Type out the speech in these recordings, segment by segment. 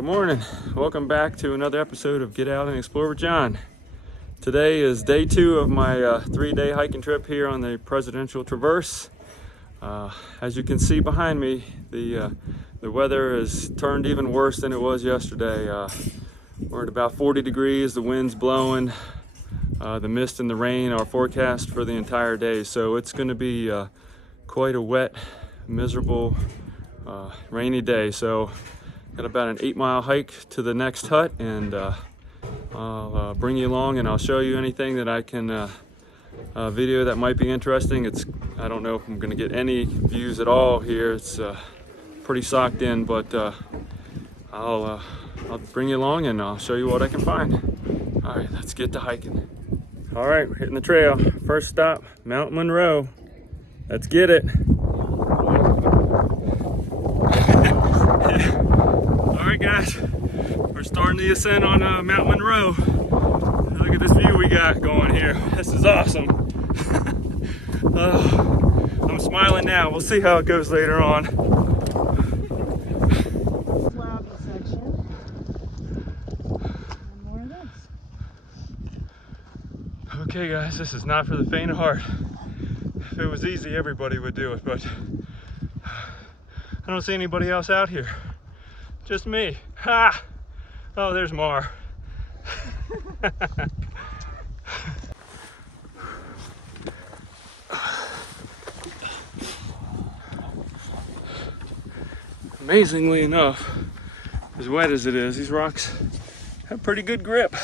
Good morning. Welcome back to another episode of Get Out and Explore with John. Today is day 2 of my 3-day hiking trip here on the Presidential Traverse. As you can see behind me, the weather has turned even worse than it was yesterday. We're at about 40 degrees, the wind's blowing, the mist and the rain are forecast for the entire day. So it's going to be quite a wet, miserable, rainy day. So got about an 8-mile hike to the next hut, and I'll bring you along and I'll show you anything that I can video that might be interesting. I don't know if I'm going to get any views at all here. It's pretty socked in, but I'll bring you along and I'll show you what I can find. All right, let's get to hiking. All right, we're hitting the trail. First stop, Mount Monroe. Let's get it. All right, guys, we're starting the ascent on Mount Monroe. Look at this view we got going here. This is awesome. I'm smiling now. We'll see how it goes later on. Flabby section. And more of this. Okay, guys, this is not for the faint of heart. If it was easy, everybody would do it, but I don't see anybody else out here. Just me. Ha! Oh, there's Mar. Amazingly enough, as wet as it is, these rocks have pretty good grip.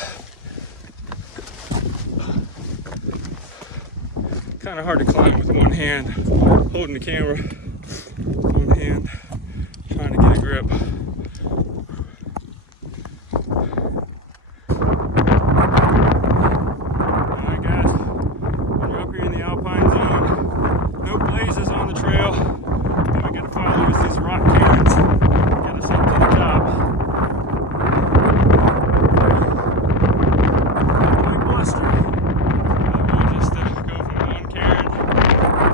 Kind of hard to climb with one hand, holding the camera, one hand, trying to get a grip. Alright guys, when you're up here in the Alpine Zone, no blazes on the trail. What we gotta follow is these rock cairns, get us up to the top. Quite blustery. We'll just go from one cairn to the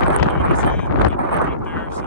other one that's up there. So.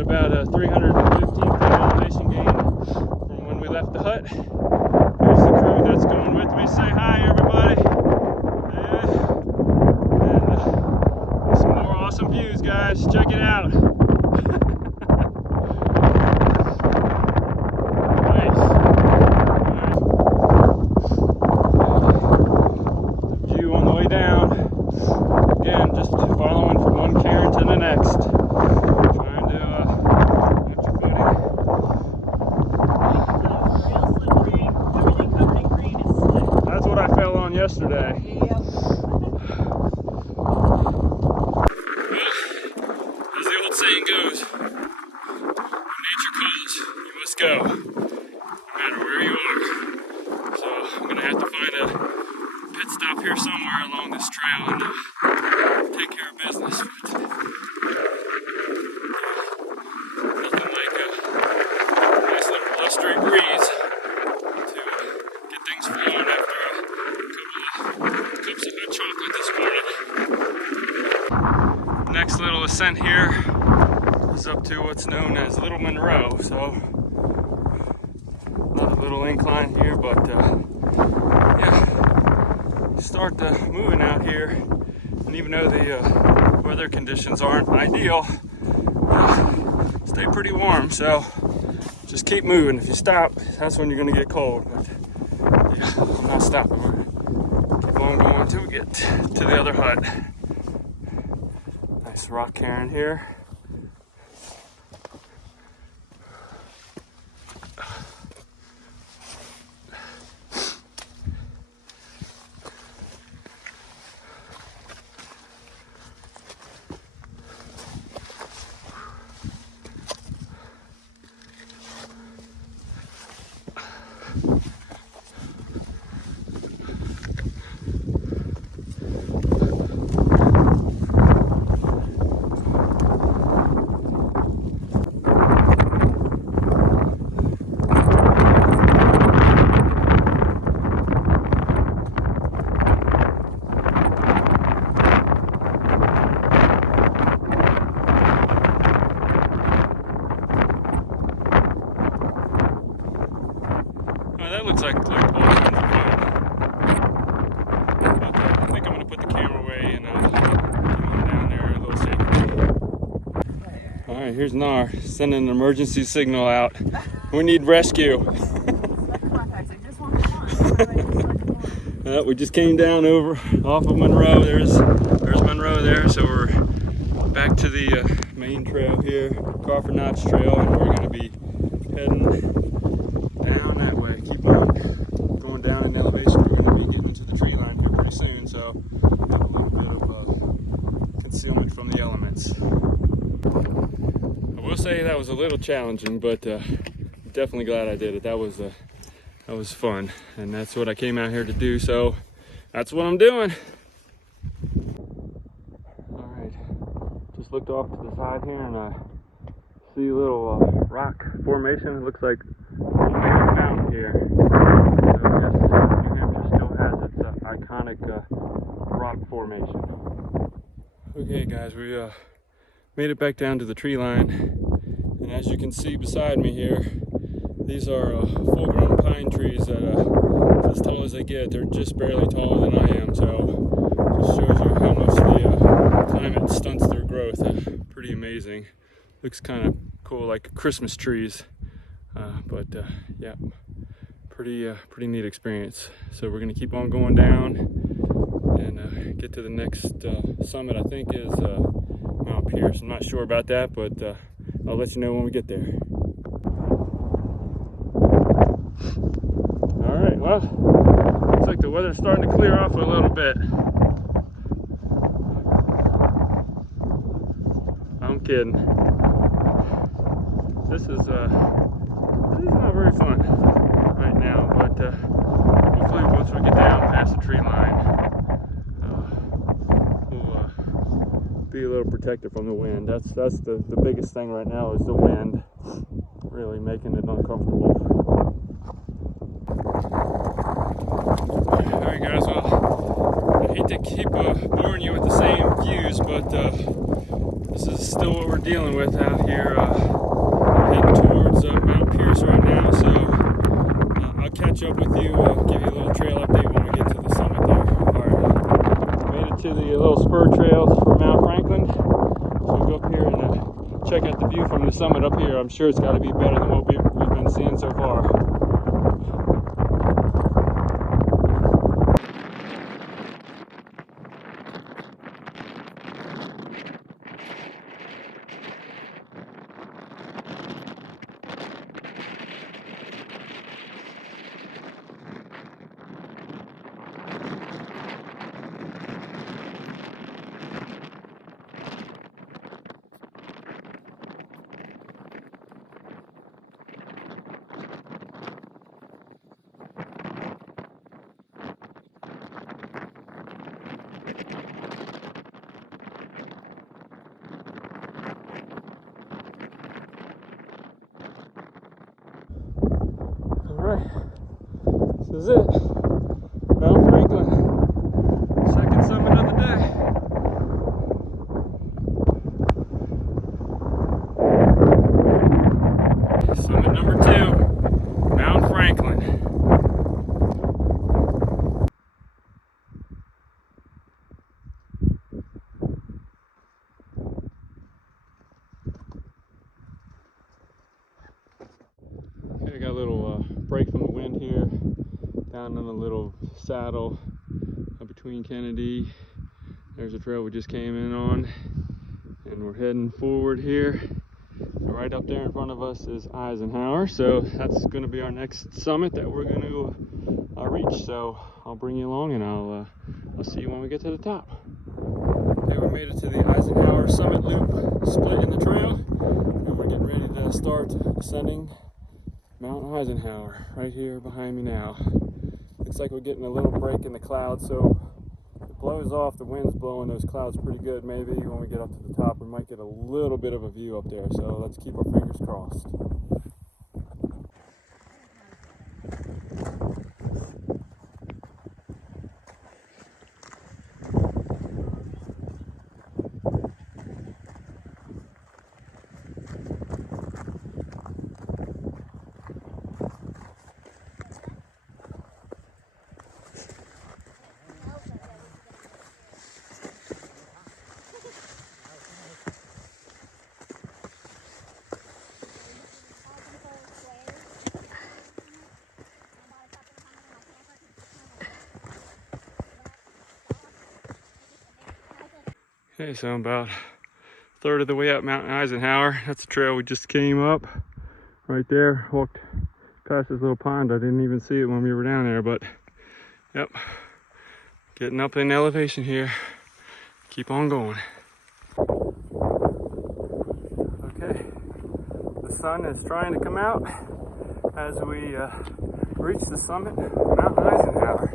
About a 315 foot elevation gain from when we left the hut. Here's the crew that's going with me. Say hi, everybody. And some more awesome views, guys. Check it out. Nice. The view on the way down. Again, just following from one cairn to the next. Yesterday. Yep. Well, as the old saying goes, when nature calls, you must go, no matter where you are. So I'm going to have to find a pit stop here somewhere along this trail and take care of business. Nothing like a nice little blustery breeze to get things flowing after cups of hot chocolate this morning. Next little ascent here is up to what's known as Little Monroe. So another little incline here, but yeah, start moving out here, and even though the weather conditions aren't ideal, stay pretty warm. So just keep moving. If you stop, that's when you're going to get cold. But yeah, I'm not stop. I'm gonna keep on going until we get to the other hut. Nice rock cairn here. That looks like all kinds of fun. But, I think I'm going to put the camera away and get on down there a little safer. Alright, here's Nar sending an emergency signal out. We need rescue. We just came down off of Monroe. There's Monroe there, so we're back to the main trail here, Crawford Notch Trail, and we're going to be heading down that way. Keep on going down in elevation. We're going to be getting to the tree line here pretty soon, so have a little bit of concealment from the elements. I will say that was a little challenging, but definitely glad I did it. That was fun, and that's what I came out here to do, so that's what I'm doing. All right, just looked off to the side here, and I see a little rock formation. It looks like a mountain here. So I guess New Hampshire still has its iconic rock formation. Okay guys, we made it back down to the tree line, and as you can see beside me here, these are full-grown pine trees that as tall as they get. They're just barely taller than I am, so just shows you how much the climate stunts their growth. Pretty amazing. Looks kind of cool, like Christmas trees. But yeah, pretty neat experience. So we're gonna keep on going down and get to the next summit. I think is Mount Pierce. I'm not sure about that, but I'll let you know when we get there. All right, well, looks like the weather's starting to clear off a little bit. I'm kidding. This is not very fun right now, but hopefully once we get down past the tree line, we'll be a little protected from the wind. That's the biggest thing right now, is the wind really making it uncomfortable. All right guys, well, I hate to keep boring you with the same views, but this is still what we're dealing with out here. Heading towards Mount Pierce right now, so I'll catch up with you, give you a little trail update when we get to the summit there. Alright, made it to the little spur trails for Mount Franklin, so we'll go up here and check out the view from the summit up here. I'm sure it's got to be better than what we've been seeing so far. This is it, Mount Franklin, second summit of the day. Summit number 2, Mount Franklin. Okay, I got a little break from the wind here down in a little saddle between Kennedy. There's a trail we just came in on, and we're heading forward here. Right up there in front of us is Eisenhower, so that's going to be our next summit that we're going to reach. So I'll bring you along, and I'll see you when we get to the top. Okay, we made it to the Eisenhower summit loop split in the trail, and we're getting ready to start ascending Mount Eisenhower right here behind me now. Looks like we're getting a little break in the clouds, so it blows off. The wind's blowing those clouds pretty good. Maybe when we get up to the top, we might get a little bit of a view up there, so let's keep our fingers crossed. Okay, so I'm about a third of the way up Mount Eisenhower. That's the trail we just came up. Right there, walked past this little pond. I didn't even see it when we were down there, but yep, getting up in elevation here. Keep on going. Okay, the sun is trying to come out as we reach the summit of Mount Eisenhower.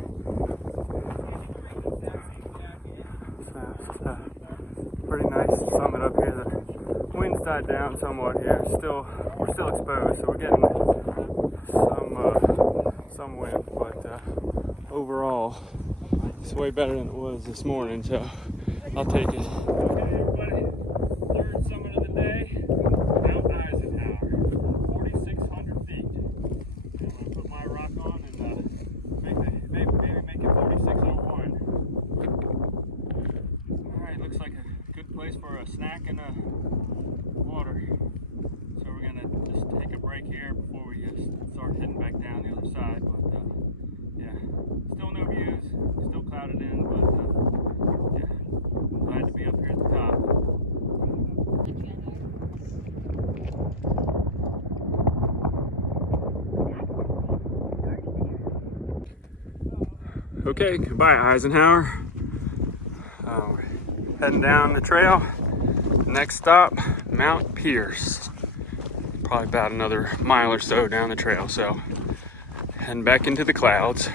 Pretty nice summit up here. The wind's died down somewhat here. We're still exposed, so we're getting some wind, but overall it's way better than it was this morning, so I'll take it. Okay, everybody, third summit of the day, Mount Eisenhower, 4,600 feet. I'm gonna put my rock on and maybe make it 4,601. All right, looks like a good place for a snack and a water. So we're gonna just take a break here before we start heading back down the other side. But yeah, still no views, still clouded in, but yeah, glad to be up here at the top. Okay, goodbye Eisenhower. Heading down the trail. Next stop, Mount Pierce. Probably about another mile or so down the trail, so heading back into the clouds.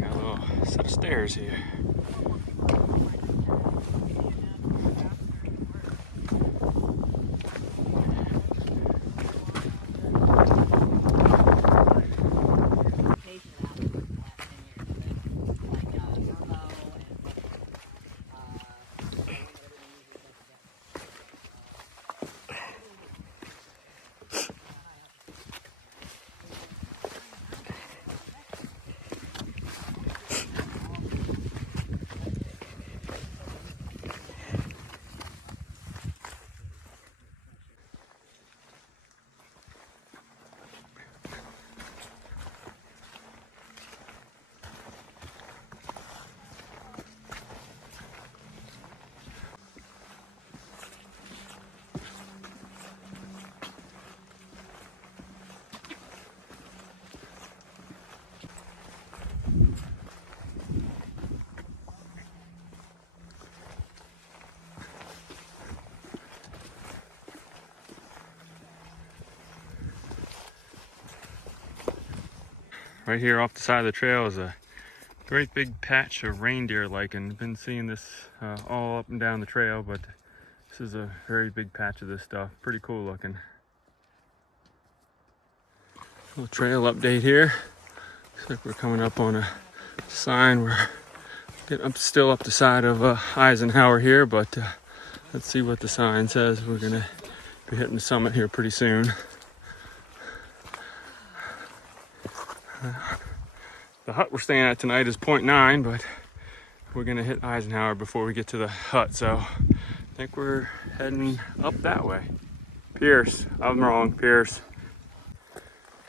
Got a little set of stairs here. Right here off the side of the trail is a great big patch of reindeer lichen. I've been seeing this all up and down the trail, but this is a very big patch of this stuff. Pretty cool looking. Little trail update here. Looks like we're coming up on a sign. We're still up the side of Eisenhower here, but let's see what the sign says. We're gonna be hitting the summit here pretty soon. The hut we're staying at tonight is 0.9, but we're gonna hit Eisenhower before we get to the hut, so I think we're heading up that way. Pierce, I'm wrong, Pierce.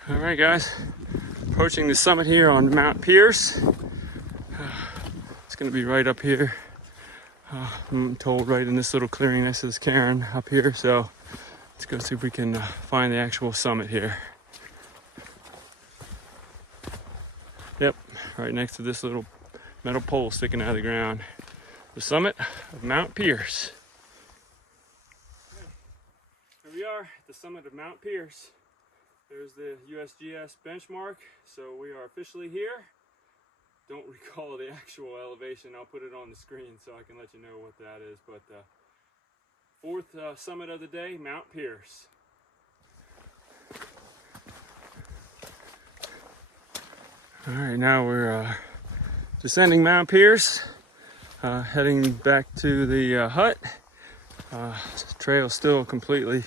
All right, guys, approaching the summit here on Mount Pierce. It's gonna be right up here. I'm told right in this little clearing. This is Karen up here, so let's go see if we can find the actual summit here. Yep, right next to this little metal pole sticking out of the ground. The summit of Mount Pierce. Here we are at the summit of Mount Pierce. There's the USGS benchmark, so we are officially here. Don't recall the actual elevation. I'll put it on the screen so I can let you know what that is. But fourth summit of the day, Mount Pierce. All right, now we're descending Mount Pierce, heading back to the hut. The trail's still completely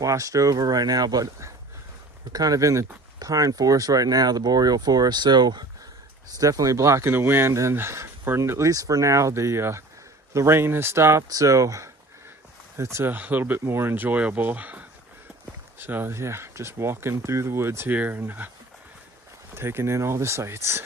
washed over right now, but we're kind of in the pine forest right now, the boreal forest, so it's definitely blocking the wind, and at least for now, the rain has stopped, so it's a little bit more enjoyable. So yeah, just walking through the woods here and taking in all the sights.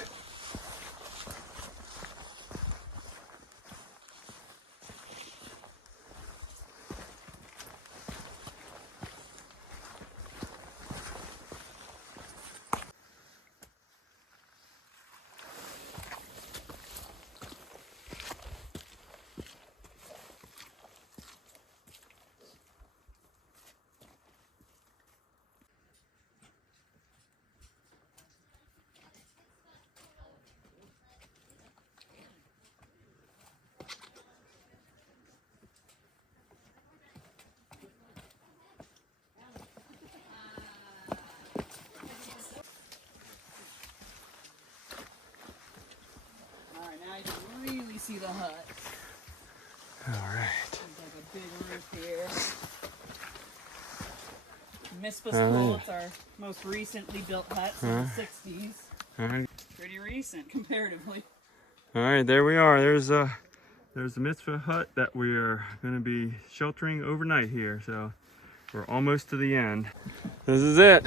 Now you can really see the hut. All right. There's like a big roof here. Mispa School, it's our most recently built hut from the 60s. All right. Pretty recent comparatively. All right, there we are. There's the mitzvah hut that we are going to be sheltering overnight here. So we're almost to the end. This is it.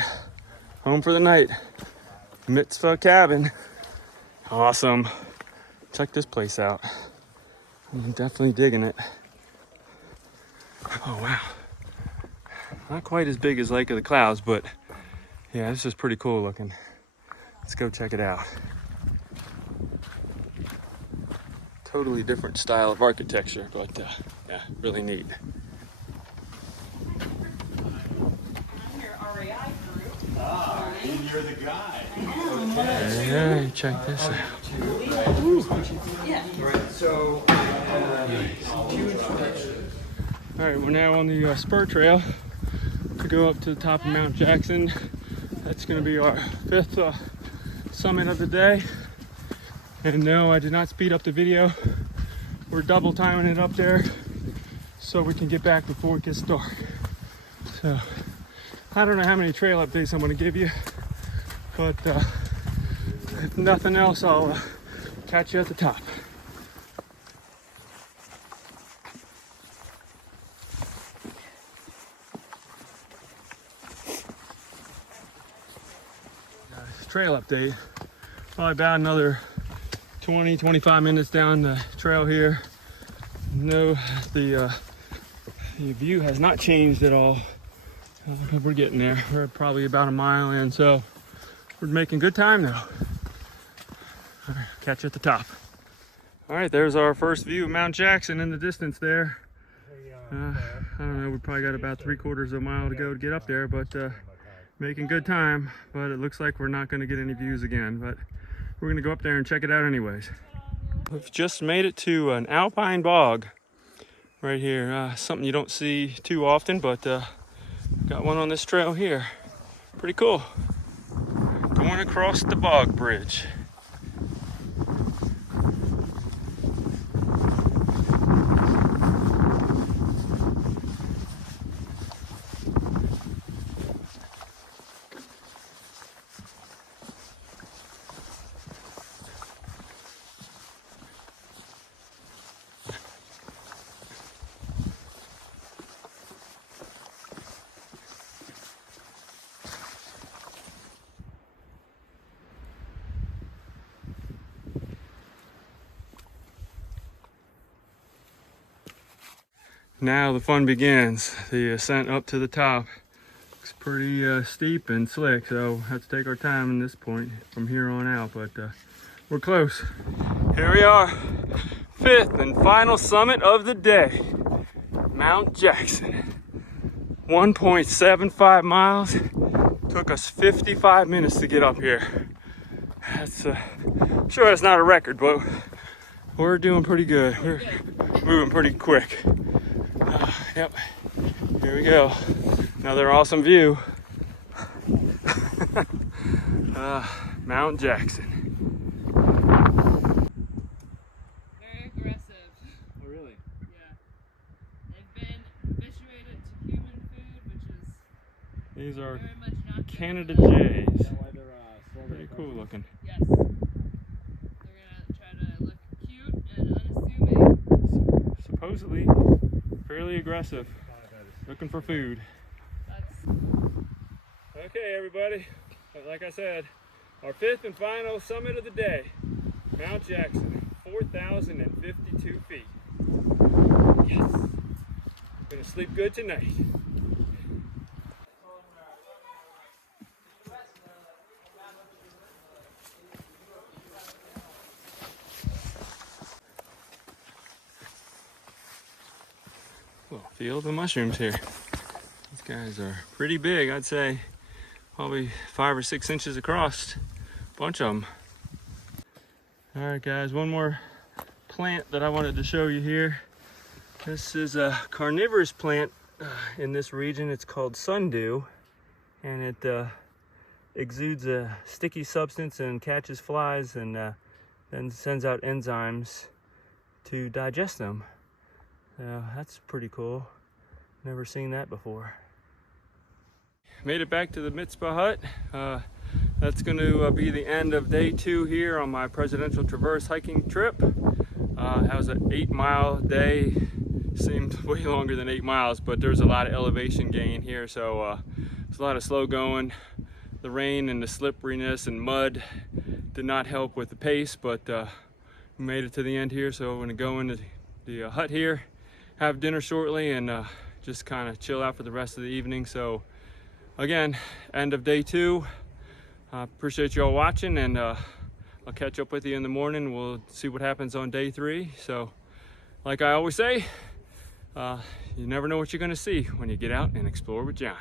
Home for the night. Mitzvah cabin. Awesome. Check this place out. I'm definitely digging it. Oh wow. Not quite as big as Lake of the Clouds, but yeah, this is pretty cool looking. Let's go check it out. Totally different style of architecture, but yeah, really neat. I'm your REI group. Ah, you're the guy. Yeah, check this out. Yeah. Right, so All right, we're now on the spur trail to go up to the top of Mount Jackson. That's going to be our fifth summit of the day. And no, I did not speed up the video. We're double timing it up there so we can get back before it gets dark. So I don't know how many trail updates I'm going to give you, but if nothing else, I'll catch you at the top. Trail update. Probably about another 20-25 minutes down the trail here. No, the view has not changed at all. We're getting there. We're probably about a mile in, so we're making good time though. All right, catch you at the top. All right, there's our first view of Mount Jackson in the distance there. I don't know, we probably got about 3/4 of a mile to go to get up there, but making good time. But it looks like we're not going to get any views again, but we're going to go up there and check it out anyways. We've just made it to an alpine bog right here. Something you don't see too often, but got one on this trail here. Pretty cool. Going across the bog bridge. Now the fun begins. The ascent up to the top. It's pretty steep and slick, so we'll have to take our time in this point from here on out, but we're close. Here we are, fifth and final summit of the day, Mount Jackson. 1.75 miles. Took us 55 minutes to get up here. That's sure that's not a record, but we're doing pretty good. We're moving pretty quick. Yep, here we go. Another awesome view. Mount Jackson. Very aggressive. Oh, really? Yeah. They've been habituated to human food, which is These are very much not good Canada for them. jays. Pretty cool looking. Yes. They're gonna try to look cute and unassuming. Supposedly fairly aggressive. Looking for food. That's Okay, everybody. Like I said, our fifth and final summit of the day, Mount Jackson, 4,052 feet. Yes. Gonna sleep good tonight. Little field of mushrooms here. These guys are pretty big, I'd say probably 5 or 6 inches across. Bunch of them. All right, guys, one more plant that I wanted to show you here. This is a carnivorous plant in this region. It's called sundew, and it exudes a sticky substance and catches flies, and then sends out enzymes to digest them. That's pretty cool. Never seen that before. Made it back to the Mitzpah hut. That's going to be the end of day 2 here on my Presidential Traverse hiking trip. That was an 8-mile day. Seemed way longer than 8 miles, but there's a lot of elevation gain here, so there's a lot of slow going. The rain and the slipperiness and mud did not help with the pace, but we made it to the end here, so I'm going to go into the hut here, have dinner shortly, and just kind of chill out for the rest of the evening. So again, end of day 2. Appreciate you all watching, and I'll catch up with you in the morning. We'll see what happens on day 3. So like I always say, you never know what you're going to see when you get out and explore with John.